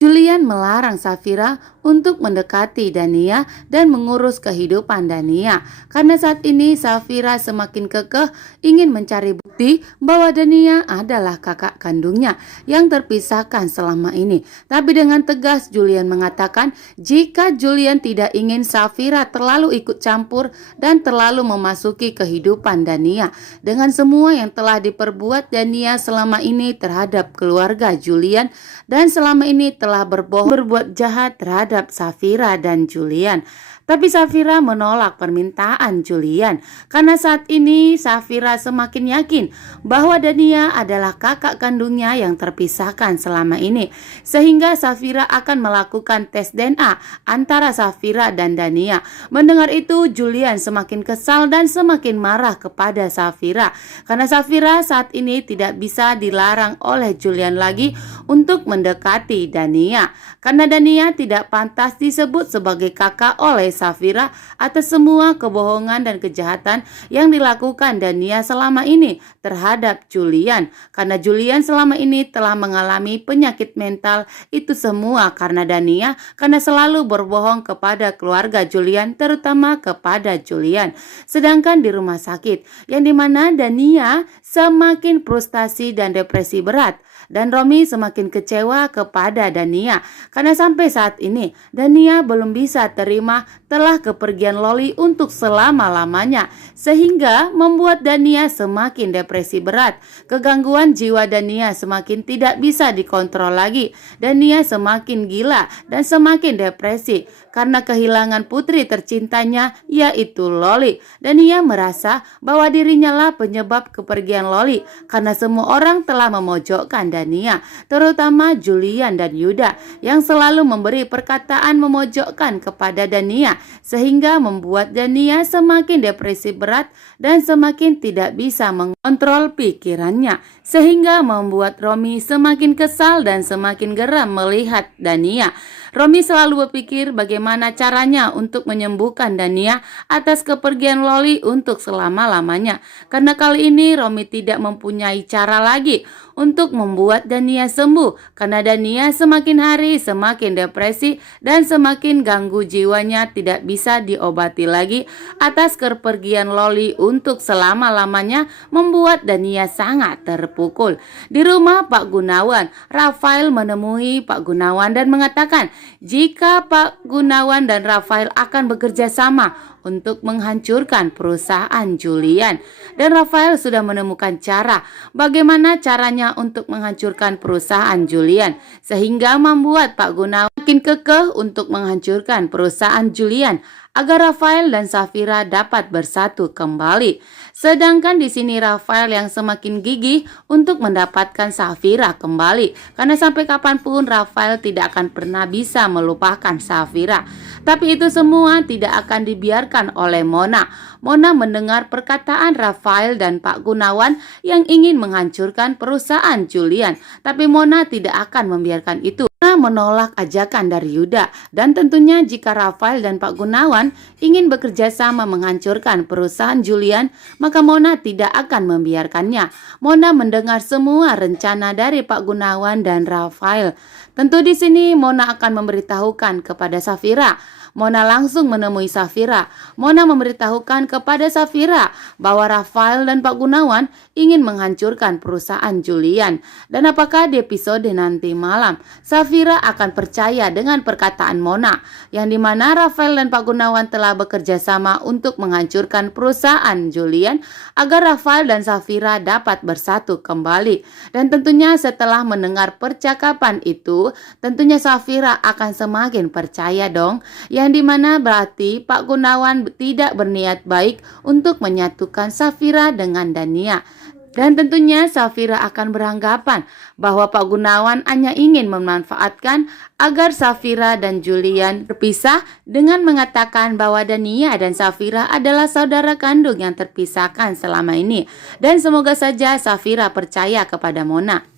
Julian melarang Safira untuk mendekati Dania dan mengurus kehidupan Dania. Karena saat ini Safira semakin kekeh ingin mencari bukti bahwa Dania adalah kakak kandungnya yang terpisahkan selama ini. Tapi dengan tegas Julian mengatakan jika Julian tidak ingin Safira terlalu ikut campur dan terlalu memasuki kehidupan Dania dengan semua yang telah diperbuat Dania selama ini terhadap keluarga Julian dan selama ini telah berbuat jahat terhadap Safira dan Julian. Tapi Safira menolak permintaan Julian karena saat ini Safira semakin yakin bahwa Dania adalah kakak kandungnya yang terpisahkan selama ini. Sehingga Safira akan melakukan tes DNA antara Safira dan Dania. Mendengar itu Julian semakin kesal dan semakin marah kepada Safira karena Safira saat ini tidak bisa dilarang oleh Julian lagi untuk mendekati Dania karena Dania tidak pantas disebut sebagai kakak oleh Safira atas semua kebohongan dan kejahatan yang dilakukan Dania selama ini terhadap Julian. Karena Julian selama ini telah mengalami penyakit mental, itu semua karena Dania, karena selalu berbohong kepada keluarga Julian, terutama kepada Julian. Sedangkan di rumah sakit, yang dimana Dania semakin frustasi dan depresi berat. Dan Romi semakin kecewa kepada Dania karena sampai saat ini Dania belum bisa terima telah kepergian Loli untuk selama-lamanya, sehingga membuat Dania semakin depresi berat. Kegangguan jiwa Dania semakin tidak bisa dikontrol lagi. Dania semakin gila dan semakin depresi karena kehilangan putri tercintanya yaitu Loli. Dania merasa bahwa dirinya lah penyebab kepergian Loli karena semua orang telah memojokkan Dania, terutama Julian dan Yuda yang selalu memberi perkataan memojokkan kepada Dania, sehingga membuat Dania semakin depresi berat dan semakin tidak bisa mengontrol pikirannya, sehingga membuat Romi semakin kesal dan semakin geram melihat Dania. Romi selalu berpikir bagaimana caranya untuk menyembuhkan Dania atas kepergian Loli untuk selama-lamanya. Karena kali ini Romi tidak mempunyai cara lagi untuk membuat Dania sembuh, karena Dania semakin hari semakin depresi dan semakin ganggu jiwanya, tidak bisa diobati lagi atas kepergian Loli untuk selama-lamanya, membuat Dania sangat terpukul. Di rumah Pak Gunawan, Rafael menemui Pak Gunawan dan mengatakan jika Pak Gunawan dan Rafael akan bekerja sama untuk menghancurkan perusahaan Julian. Dan Rafael sudah menemukan cara bagaimana caranya untuk menghancurkan perusahaan Julian, sehingga membuat Pak Gunawan makin kekeh untuk menghancurkan perusahaan Julian agar Rafael dan Safira dapat bersatu kembali. Sedangkan di sini Rafael yang semakin gigih untuk mendapatkan Safira kembali, karena sampai kapanpun Rafael tidak akan pernah bisa melupakan Safira. Tapi itu semua tidak akan dibiarkan oleh Mona. Mona mendengar perkataan Rafael dan Pak Gunawan yang ingin menghancurkan perusahaan Julian, tapi Mona tidak akan membiarkan itu. Mona menolak ajakan dari Yuda, dan tentunya jika Rafael dan Pak Gunawan ingin bekerja sama menghancurkan perusahaan Julian, maka Mona tidak akan membiarkannya. Mona mendengar semua rencana dari Pak Gunawan dan Rafael. Tentu di sini Mona akan memberitahukan kepada Safira. Mona langsung menemui Safira. Mona memberitahukan kepada Safira bahwa Rafael dan Pak Gunawan ingin menghancurkan perusahaan Julian. Dan apakah di episode nanti malam Safira akan percaya dengan perkataan Mona, yang dimana Rafael dan Pak Gunawan telah bekerja sama untuk menghancurkan perusahaan Julian agar Rafael dan Safira dapat bersatu kembali. Dan tentunya setelah mendengar percakapan itu, tentunya Safira akan semakin percaya dong, yang dimana berarti Pak Gunawan tidak berniat baik untuk menyatukan Safira dengan Dania. Dan tentunya Safira akan beranggapan bahwa Pak Gunawan hanya ingin memanfaatkan agar Safira dan Julian berpisah dengan mengatakan bahwa Dania dan Safira adalah saudara kandung yang terpisahkan selama ini. Dan semoga saja Safira percaya kepada Mona.